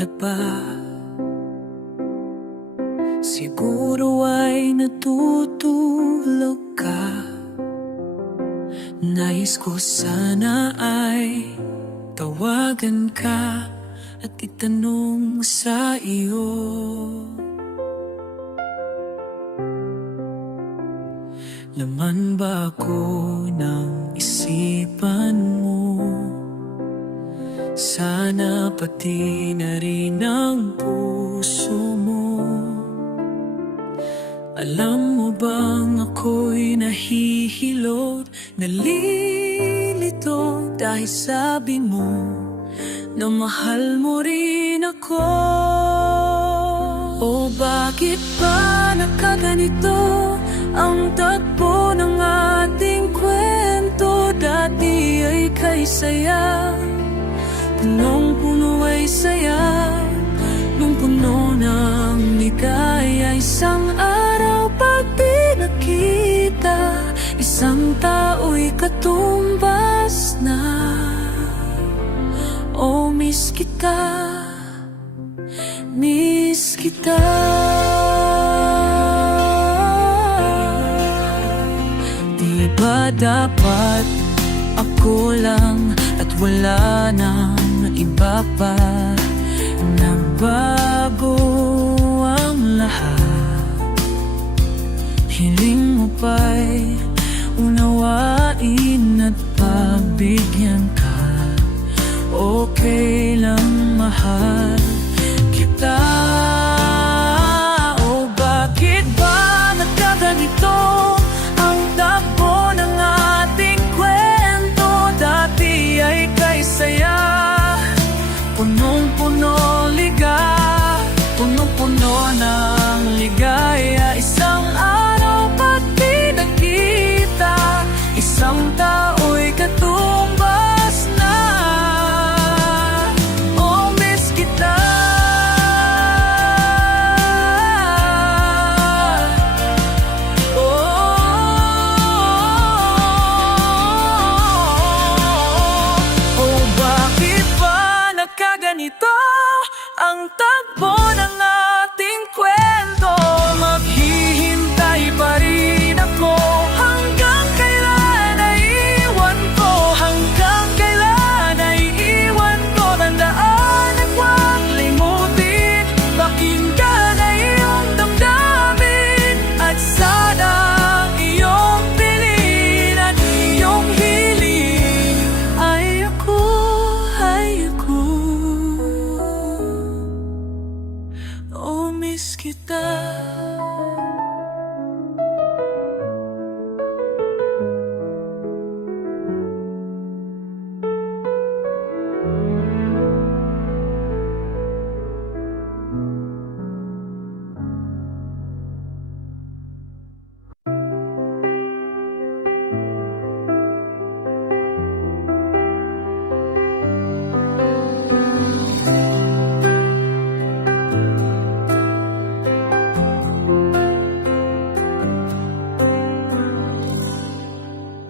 na ba? Siguro ay natutulog ka. Nais ko sana ay tawagan ka at itanong sa iyo. Laman ba ako ng isipan mo? Sana pati na rin ang puso mo. Alam mo bang ako'y nahihilot, nalilito dahil sabi mo na mahal mo rin ako. O bakit ba nakaganito ang tagpo ng ating kwento? Dati ay kay saya, punong-puno ay saya, nung puno ng ligaya. Isang araw pag pinakita, isang tao'y katumbas na. Oh, miss kita, miss kita. Di ba dapat ako lang at wala nang iba pa? Nagbago ang lahat. Hiling mo pa'y unawain at pagbigyan ka. Okay lang, mahal kita. O bakit ba nagkaganito ang takbo ng ating kwento? Dati ay kay saya, punong-puno punong-puno ng ligaya. Isang araw pag pinakita, isang tao'y katumbas na. Oh, miss kita. Oh, bakit ba nagkaganito ang tagpo ng ating kwento? Maghihintay pa rin ako hanggang kailan ay iwan ko, hanggang kailan ay iwan ko. Tandaan at huwag limutin, pakinggan ay iyong damdamin, at sana iyong piliin at iyong hiling ay ako, ay ako. Oh, miss kita.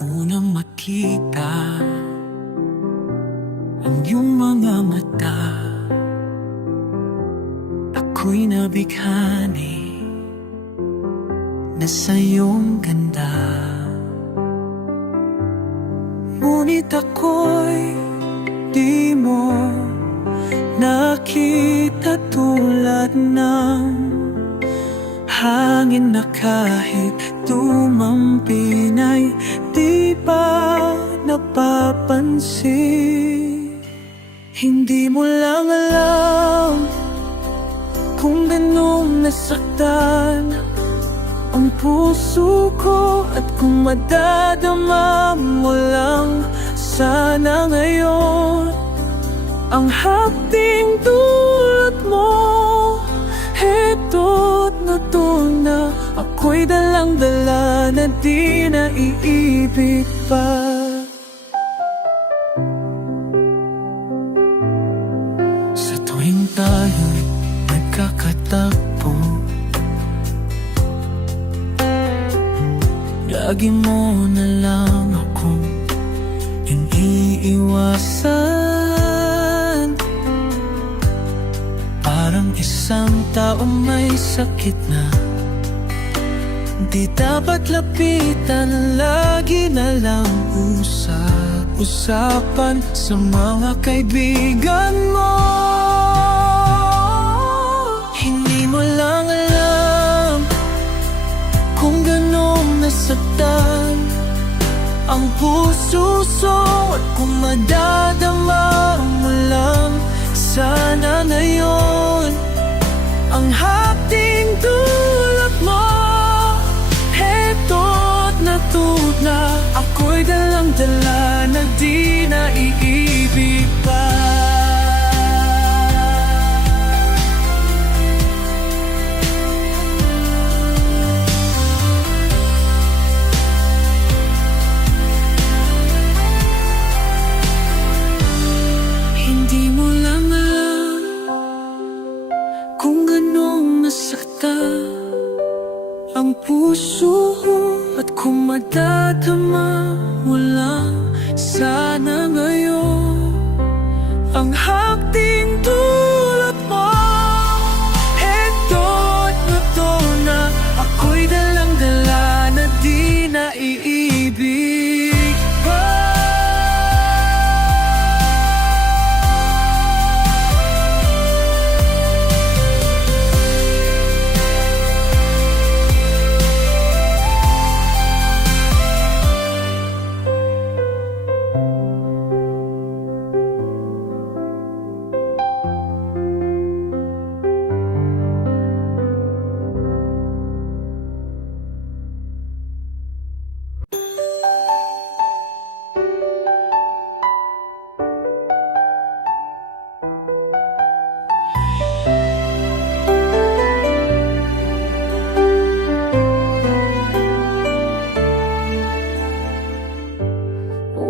Unang makita ang iyong mga mata, ako'y nabighani na sa iyong ganda. Ngunit ako'y di mo nakita, tulad ng hangin na kahit tumampin ay di pa napapansin. Hindi mo lang alam kung ganong nasaktan ang puso ko, at kung madadama mo lang sana ngayon ang hapting dulot mo. Heto't natun na ako'y dalang-dala na di naiibig pa. Sa tuwing tayo'y nagkakatagpo, lagi mo na lang akong iniiwasan. isang taong may sakit na di dapat lapitan, lagi na lang usap-usapan sa mga kaibigan mo. Hindi mo lang alam kung ganong nasaktan ang puso at kung madadama mo lang sana ngayon ang hapting dulot mo. Heto't natut na ako'y dalang-dala na di naiibig pa. Hindi mo lang alam kung ganong nasaktan ang puso at kung madadama mo lang sana ngayon ang hapting dulot mo. Heto't nato na ako'y dalang-dala na di naiibig pa.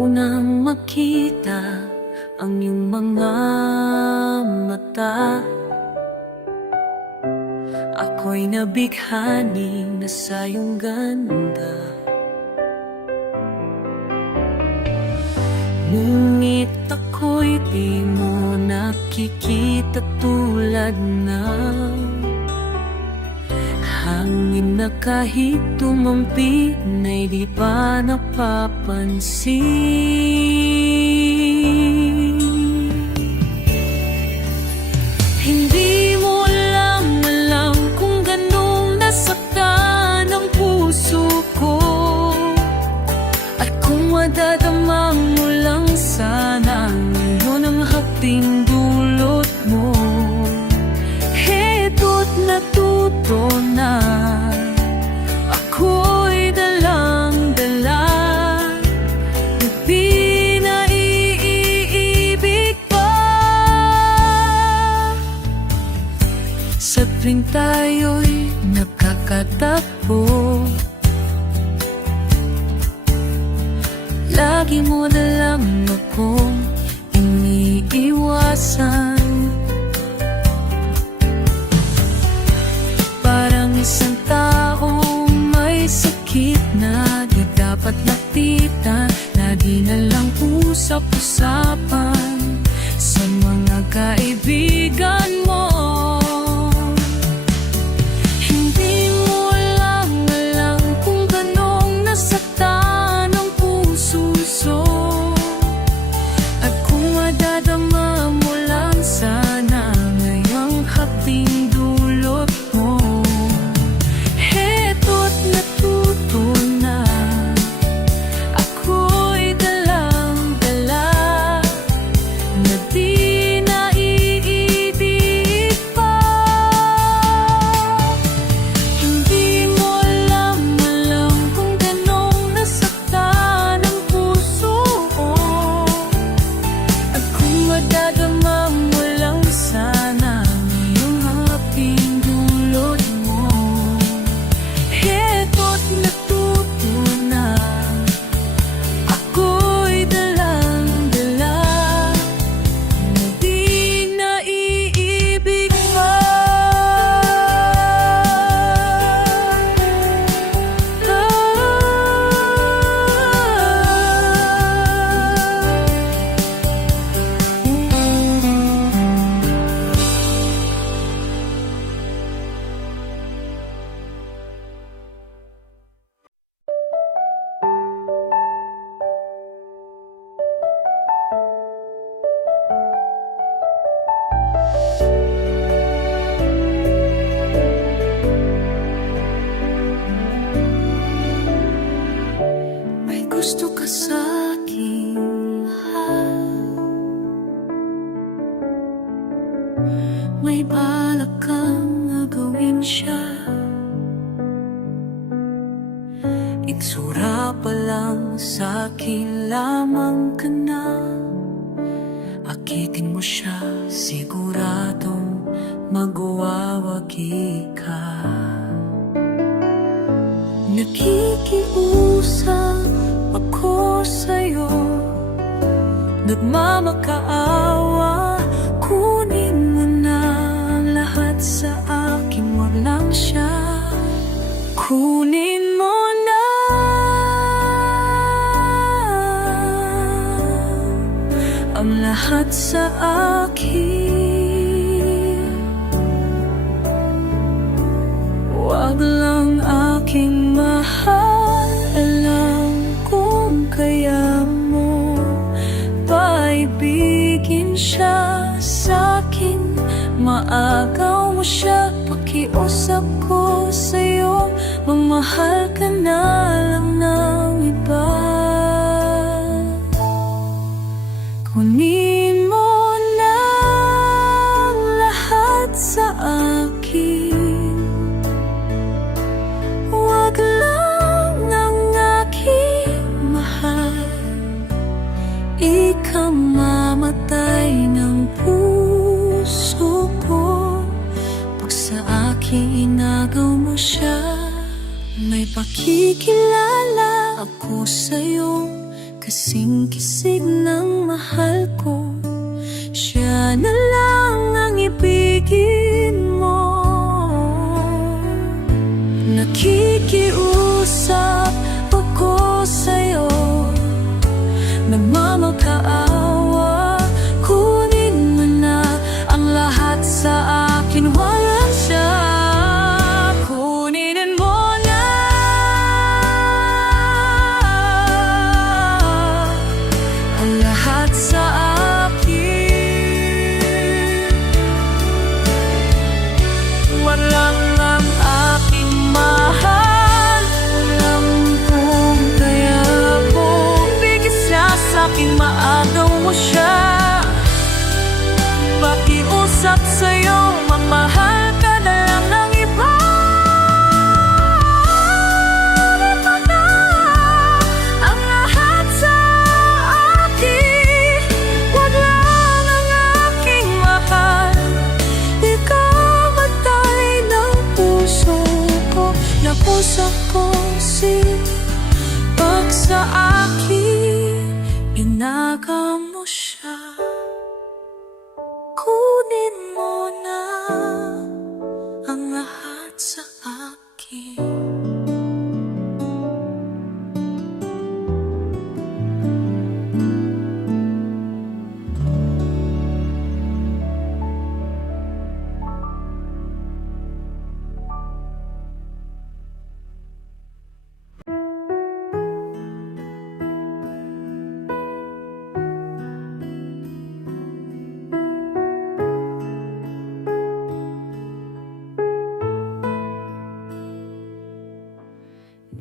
Unang makita ang iyong mga mata, ako'y nabighani na sa iyong ganda. Ngunit ako'y di mo nakikita tulad ng hangin na kahit tumampi na'y di pa napapansin. Hindi mo lang alam kung ganong nasaktan ang puso ko at kung madadama mo lang sana ngayon ang hapting dulot mo. Heto't natuto na ako'y dalang-dala na di naiibig pa. Sa tuwing tayo'y nakakatakbo, lagi mo na lang akong iniiwasan. Isang taong may sakit na di dapat lapitan, lagi na lang usap-usapan sa mga kaibigan mo. Hindi mo lang alam kung ganong nasaktan ang puso at kung madadama mo lang sana ngayong hapting dulot mo. Ako'y dalang-dala na di naiibig may balak kang gawin siya. Itsura pa lang sa'kin lamang ka na. Akitin mo siya, siguradong magwawagi ka. Nakikiusap ako sa'yo, nagmamakaawa. Kunin mo na ang lahat sa akin, wag lang siya. Kunin mo na ang lahat sa akin, wag lang aking mahal. Alam kong kaya mo paibigin siya sa'kin. Maagaw mo siya, pakiusap ko sa'yo, mamahal ka na lang ng iba. Kunin mo na ang lahat sa akin, wag lang ang aking mahal. Ikaw mamatay ng puso ko pag sa akin inagaw mo siya. May pakikilala ako sa'yo, kasing-kisig ng mahal ko. Siya na lang ang ibigin mo. Nakikiusap ako sa'yo, nagmamakaawa. Kunin mo na ang lahat sa akin, walang siya. Kunin mo na ang lahat sa akin, walang ang aking mahal. Alam kong kaya mo bigis siya sa'kin, maagaw mo siya. Pakiusap sa'yo, mamahal ka na lang ng iba. Ito na ang lahat sa akin, wag lang ang aking mahal. Ikaw matay ng puso ko, na puso ko pag sa akin inagaw mo siya. Kunin mo na ang lahat sa akin.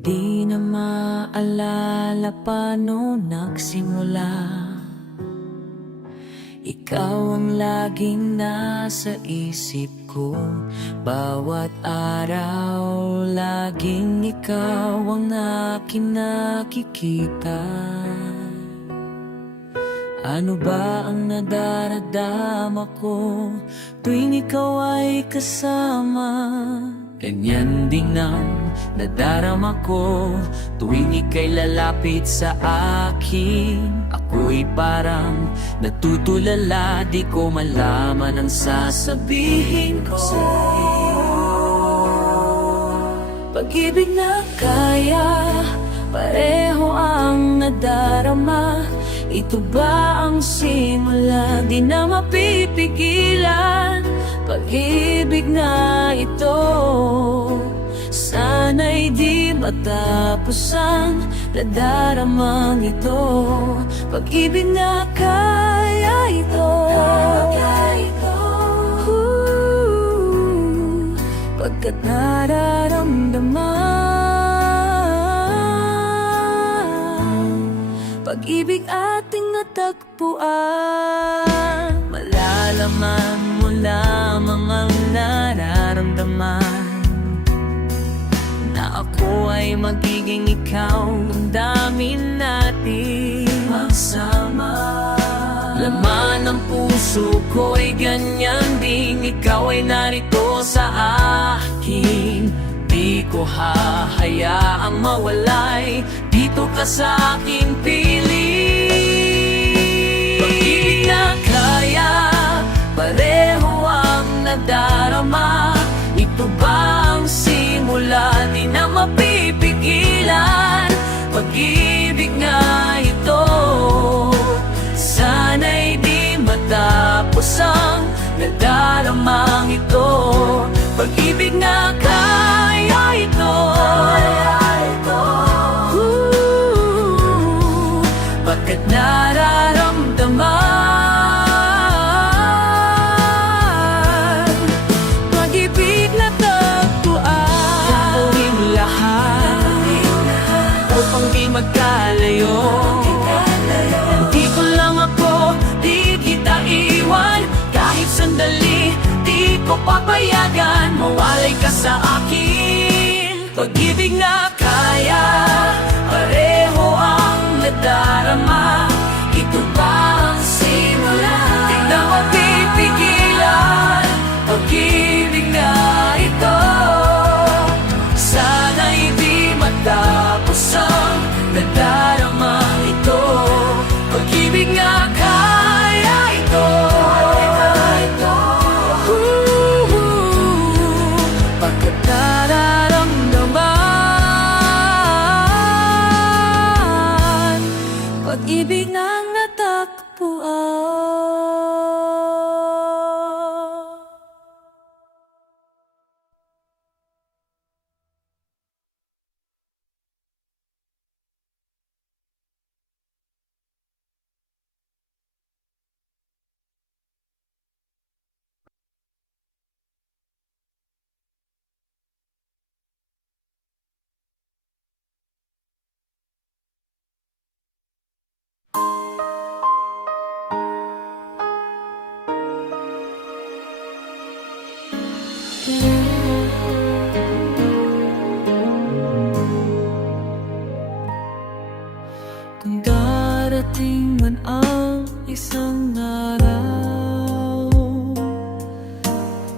Di na maalala paano nagsimula. Ikaw ang laging nasa isip ko. Bawat araw, laging ikaw ang aking nakikita. Ano ba ang nadaradama ko tuwing ikaw ay kasama? Ganyan din ang nadarama ko tuwing ika'y lalapit sa akin. Ako'y parang natutulala, di ko malaman ang sasabihin ko. Pag-ibig na kaya, pareho ang nadarama. Ito ba ang simula, di na mapipigilan? Pag-ibig na ito, sana'y di matapos ang nadaramang ito. Pag-ibig na kaya ito, pagkat nararamdaman, pag-ibig ating natagpuan. Malalaman Malaman mo lamang ang nararamdaman, na ako ay magiging ikaw. Damdamin natin magsama. Laman ng puso ko ay ganyan din, ikaw ay narito sa akin. Di ko hahayaang mawalay, dito ka sa akin piling. Pag-ibig na kaya, pareho ang nadarama. Ito ba ang simula, di na mapipigilan? Pag-ibig na ito, sana'y di matapos ang nadaramang ito. Pag-ibig na kaya ito, pagkat nararamdaman. Pag-ibig na tagpuan, gagawin lahat upang di magkalayo. Di ko lang ako, di kita iwan. Kahit sandali, di ko papayagan mawalay ka sa akin. Pag-ibig na kaya, pareho ang nadarama. Ito ba ang simula, di na mapipigilan? Pag-ibig na ito, sana'y di matapos ang nadarama ito. Pag-ibig nga kaya ito, pagkat nararamdaman. Pag-ibig nga natakpuan. Kung darating man ang isang araw,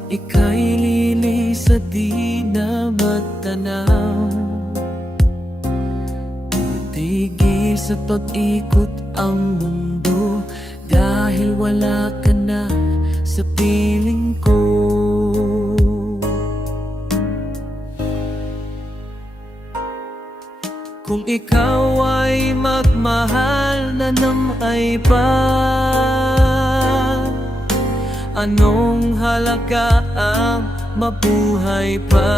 ika'y lilis at di na matanaw. Tigil sa pag-ikot ang mundo, dahil wala ka na sa piling ko. Kung ikaw ay magmahal na ng iba, anong halaga ang mabuhay pa?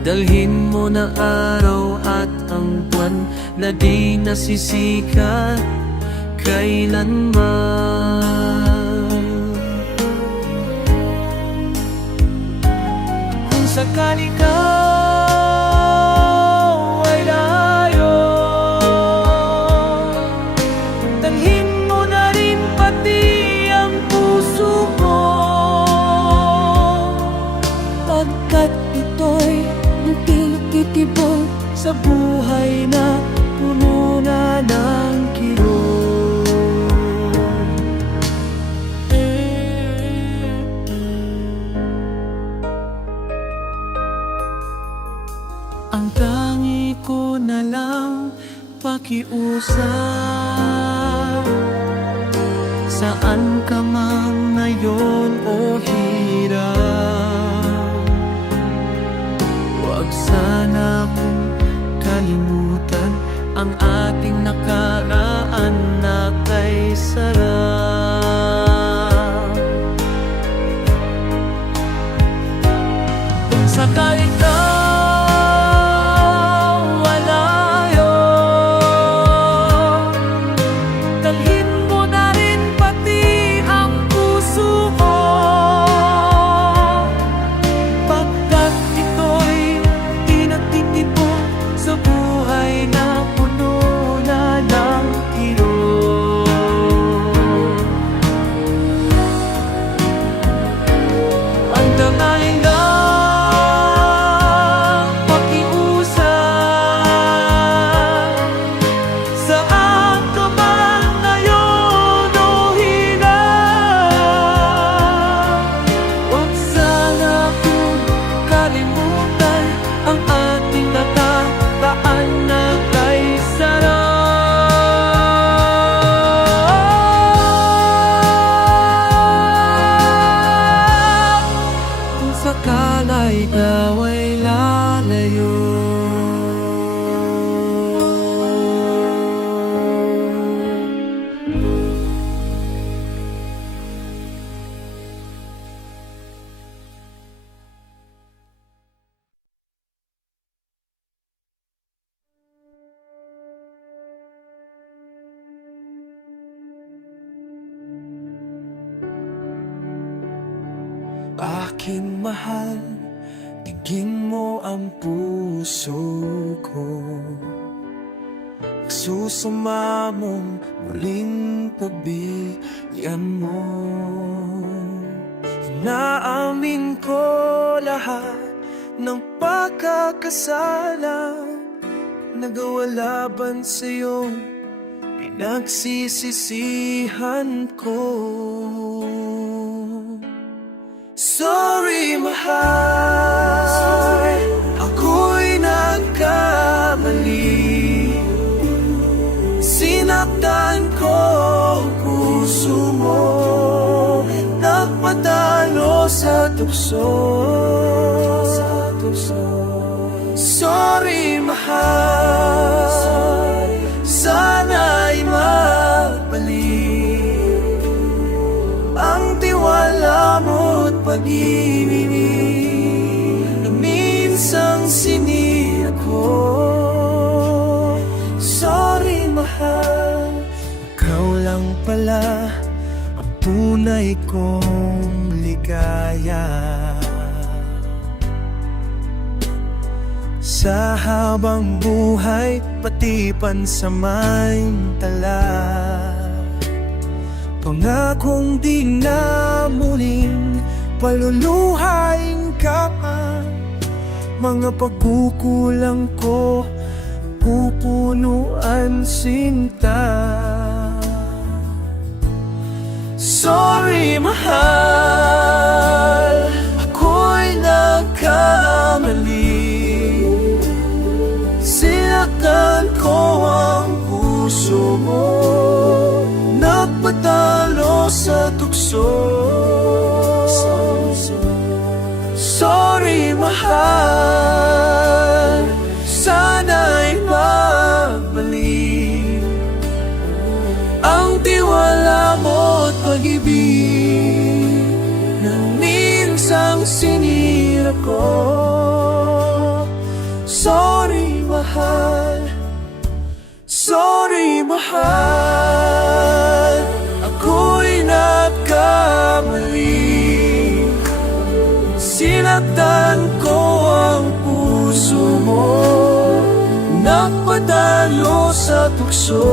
Dalhin mo na araw at ang buwan na di nasisikat kailanman. Kung sakali ka sa buhay na puno na ng kirot. Ang tangi ko na lang pakiusap, saan ka man ngayon o hirap, huwag sana kung kalimutan ang ating nakaraan na kay sarap. Kung sakali ka walayo, dalhin mo na rin pati ang puso mo, pagkat ito'y di natitipon sa buhay na puno na ng kirot. Aking mahal, tingin mo ang puso ko. Susama mong muling pagbigyan mo. Inaamin ko lahat ng pagkakasala nagawa laban sa'yo, pinagsisisihan ko. Sorry, mahal, ako'y nagkamali. Sinaktan ko ang puso mo, nagpadalo sa tukso. Sorry, mahal, sana'y magbalik ang tiwala mo't pag-ibig na minsang sinira ko. Sorry, mahal, ikaw lang pala ang tunay kong ligaya. Sa habang buhay, pati pansamantala, pangakong di na muling paluluhain ka pa. Mga pagkukulang ko, pupunuan sinta. Sorry, mahal, ako'y nagkamali. Sinaktan ko ang puso mo, nagpadalo sa tukso. Sorry, mahal, sana'y magbalik ang tiwala mo't pag-ibig na minsang sinira ko. Sorry, mahal, sorry, mahal, ako'y nagkamali. Sinaktan ko ang puso mo, nagpadalo sa tukso.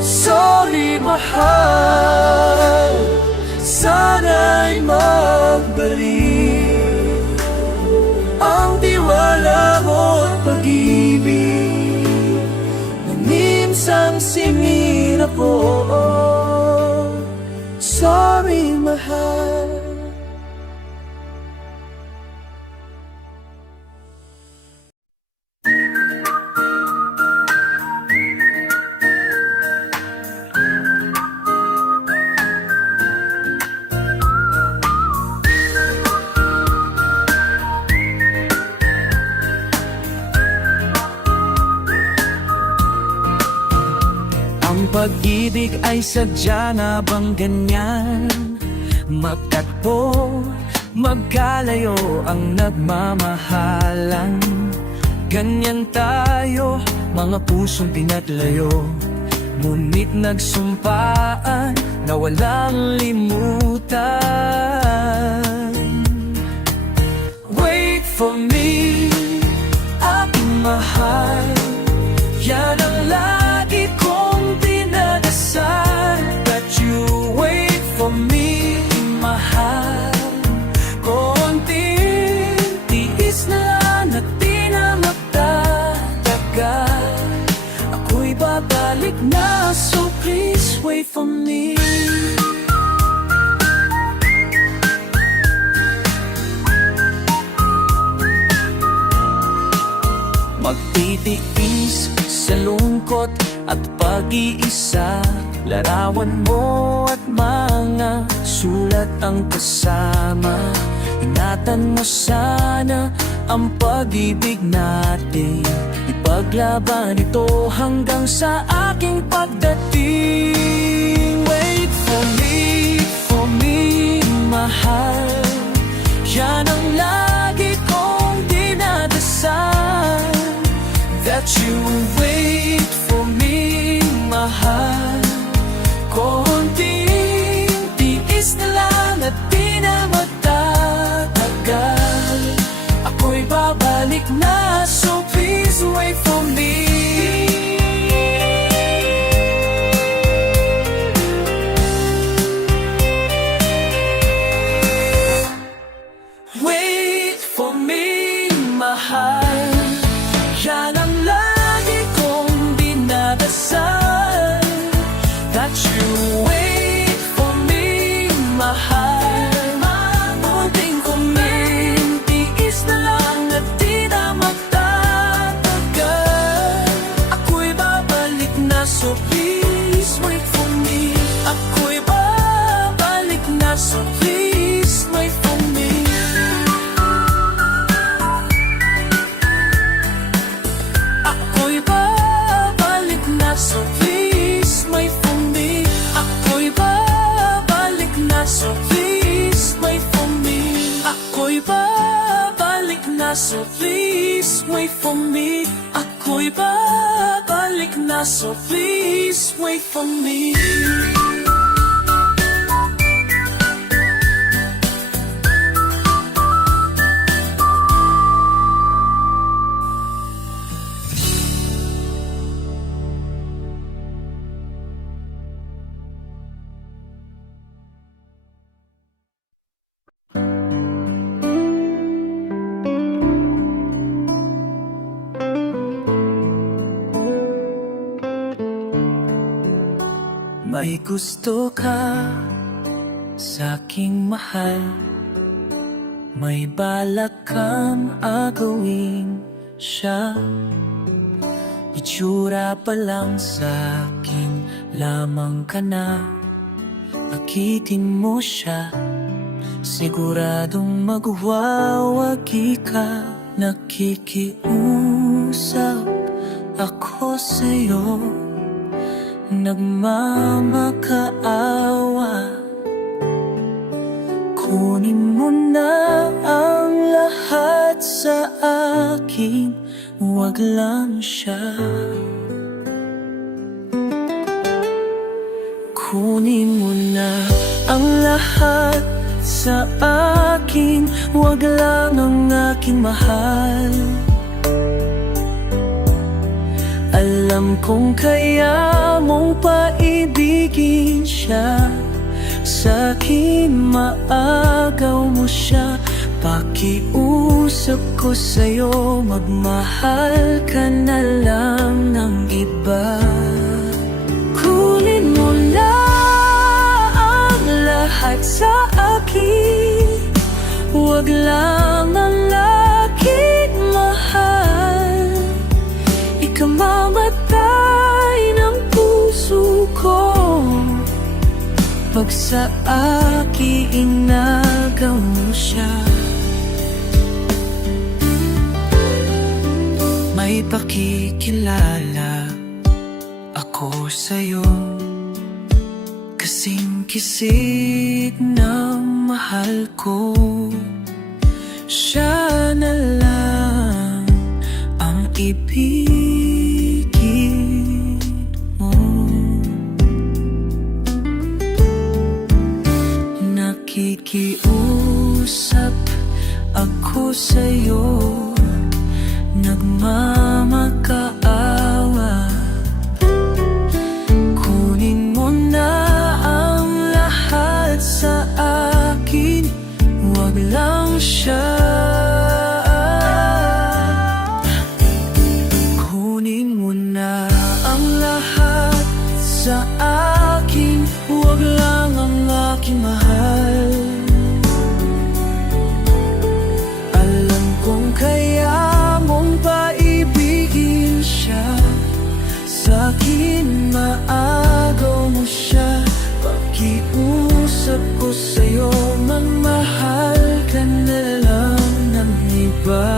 Sorry, mahal, sana'y magbalik ang tiwala mo't pag-ibig na minsang sinira ko. Sorry, mahal. Ang pag-ibig ay sadya na bang ganyan? Magtagpo, magkalayo ang nagmamahalan. Ganyan tayo, mga pusong pinatlayo, ngunit nagsumpaan na walang limutan. Wait for me, aking mahal, yan ang lagi kong dinadasal. That you wait for me, mahal. Konting tiis na lang at di na magtatagal. Ako'y babalik na, so please wait for me. Magtitiis sa lungkot at pag-iisa, larawan mo at mga sulat ang kasama. Ingatan mo sana ang pag-ibig natin, ipaglaban ito hanggang sa aking pagdating. Wait for me, mahal, yan ang lagi kong dinadasal. That you wait for me, mahal. Konting tiis babalik na, so please wait for me. Wait for me, mahal. Yan ang lagi kong dinadasal, that you wait for me, mahal. Mabuting kumintiis na lang at di na magtatagal. Ako'y babalik na, so please wait for me. Ako'y babalik na, so please wait for me. Ako'y babalik na, so please wait for me. Ako'y babalik na, so please wait for me. Ako'y babalik na, so please wait for me. Ako'y babalik na, so please wait for me. May gusto ka sa'king mahal, may balak kang agawin siya. Itsura pa lang sa'kin lamang ka na, akitin mo siya, siguradong magwawagi ka. Nakikiusap ako sa'yo, nagmamakaawa. Kunin mo na ang lahat sa akin, huwag lang siya. Kunin mo na ang lahat sa akin, huwag lang ang aking mahal. Alam kong kaya mong paibigin siya, sa'kin maagaw mo siya. Pakiusap ko sa'yo, magmahal ka na lang ng iba. Kunin mo na ang lahat sa akin, huwag lang ang aking mahal. Ikamamatay ng puso ko pag sa akin inagaw mo siya. May pakikilala ako sa'yo, kasing kisig ng mahal ko. Siya na lang ang ibigin mo. Nakikiusap ako sa'yo, nagmamakaawa. Kunin mo na ang lahat sa akin, huwag lang siya. Kunin mo na ang lahat sa akin, huwag lang ang aking mahal. Alam kong kaya mong paibigin siya, sa'kin maagaw mo siya. Pakiusap ko sa'yo, magmahal ka na lang ng iba.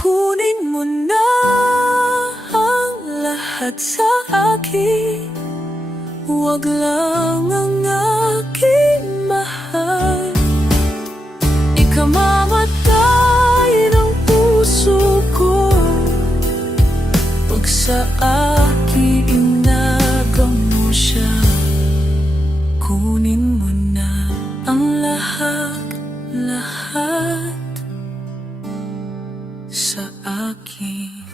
Kunin mo na ang lahat sa akin, huwag lang ang aking mahal. Ikamamatay ng puso ko pag sa akin inagaw mo siya. Kunin mo na ang lahat, lahat sa akin.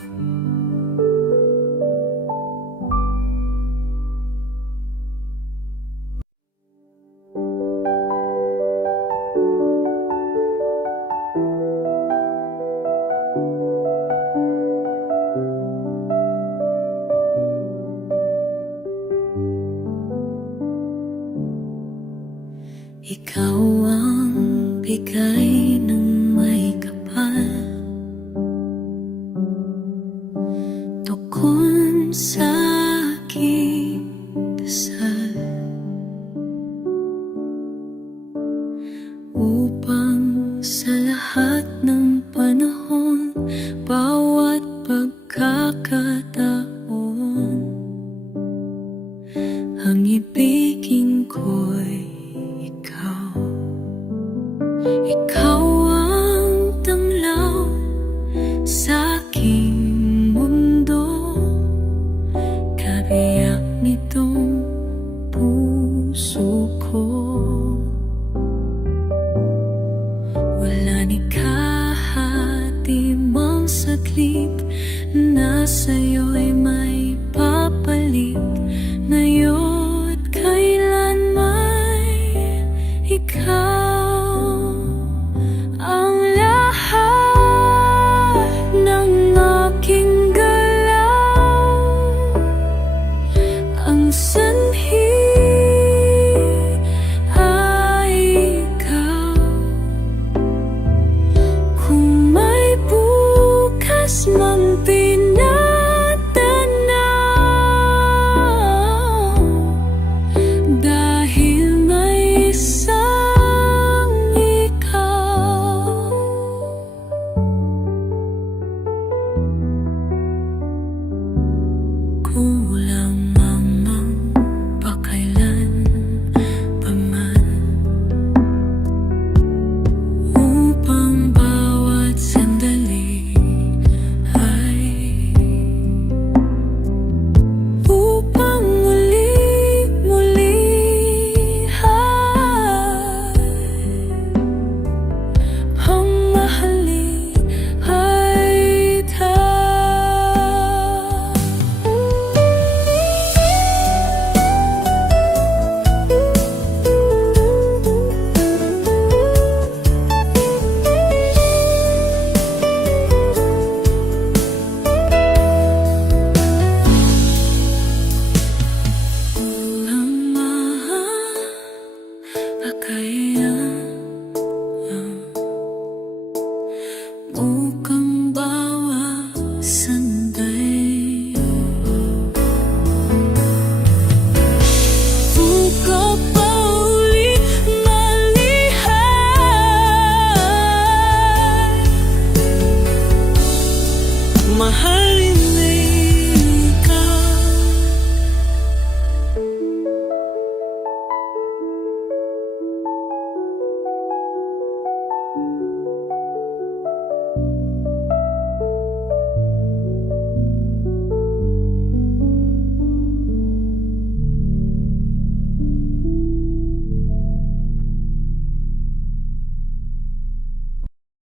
Ikaw ang bigay ng may kapal, tukon sa aking dasal, upang sa lahat ng panahon, bawat pagkakataon, ang ibigin ko'y ikaw. Ikaw ang tanglaw sa aking mundo, kabiyak nitong puso ko. Wala ni kahati mang saglit na sa'yo'y may papalit, ngayon kailan may ikaw ang lahat ng aking galaw, ang sanhi ay ikaw. Kung may bukas mang tinatanaw, dahil may isang ikaw. Kulang